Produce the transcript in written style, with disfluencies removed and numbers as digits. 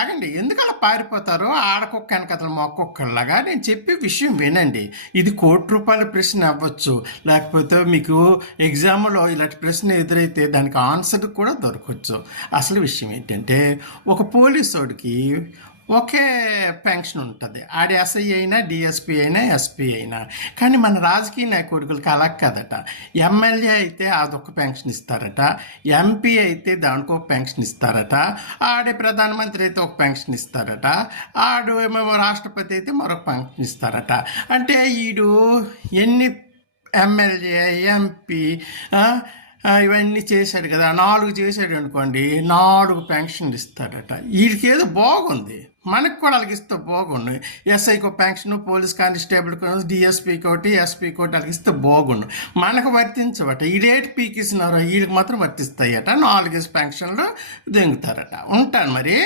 ఆగండి. ఎందుకలా పారిపోతారు? ఆడకుక్క వెనకతల మొక్కొక్కలాగా నేను చెప్పే విషయం వినండి. ఇది ₹1,00,00,000 ప్రశ్న అవ్వచ్చు, లేకపోతే మీకు ఎగ్జామ్లో ఇలాంటి ప్రశ్న ఎదురైతే దానికి ఆన్సర్ కూడా దొరకవచ్చు. అసలు విషయం ఏంటంటే, ఒక పోలీసోడికి ఒకే పెన్షన్ ఉంటుంది. ఆడి ఎస్ఐ అయినా, డిఎస్పీ అయినా, ఎస్పీ అయినా. కానీ మన రాజకీయ నాయకుడికి అలా కదట. ఎమ్మెల్యే అయితే అదొక పెన్షన్ ఇస్తారట, ఎంపీ అయితే దానికో పెన్షన్ ఇస్తారట, ఆడే ప్రధానమంత్రి అయితే ఒక పెన్షన్ ఇస్తారట, ఆడు ఏమో రాష్ట్రపతి అయితే మరొక పెన్షన్ ఇస్తారట. అంటే ఈడు ఎన్ని ఎమ్మెల్యే, ఎంపీ ఇవన్నీ చేశాడు కదా, 4 చేశాడు అనుకోండి, 4 పెన్షన్లు ఇస్తాడట. వీడికి ఏదో బాగుంది, మనకు కూడా వాళ్ళకి ఇస్తే బాగుండు. ఎస్ఐకి ఒక పెన్షన్, పోలీస్ కానిస్టేబుల్కి, డిఎస్పీకి ఒకటి, ఎస్పీకి ఒకటి వాళ్ళకి ఇస్తే బాగుండు. మనకు వర్తించబట. ఈడేటి పీకిస్తున్నారు, వీళ్ళకి మాత్రం వర్తిస్తాయట. 4 పెన్షన్లు దెంగుతారట. ఉంటాను మరి.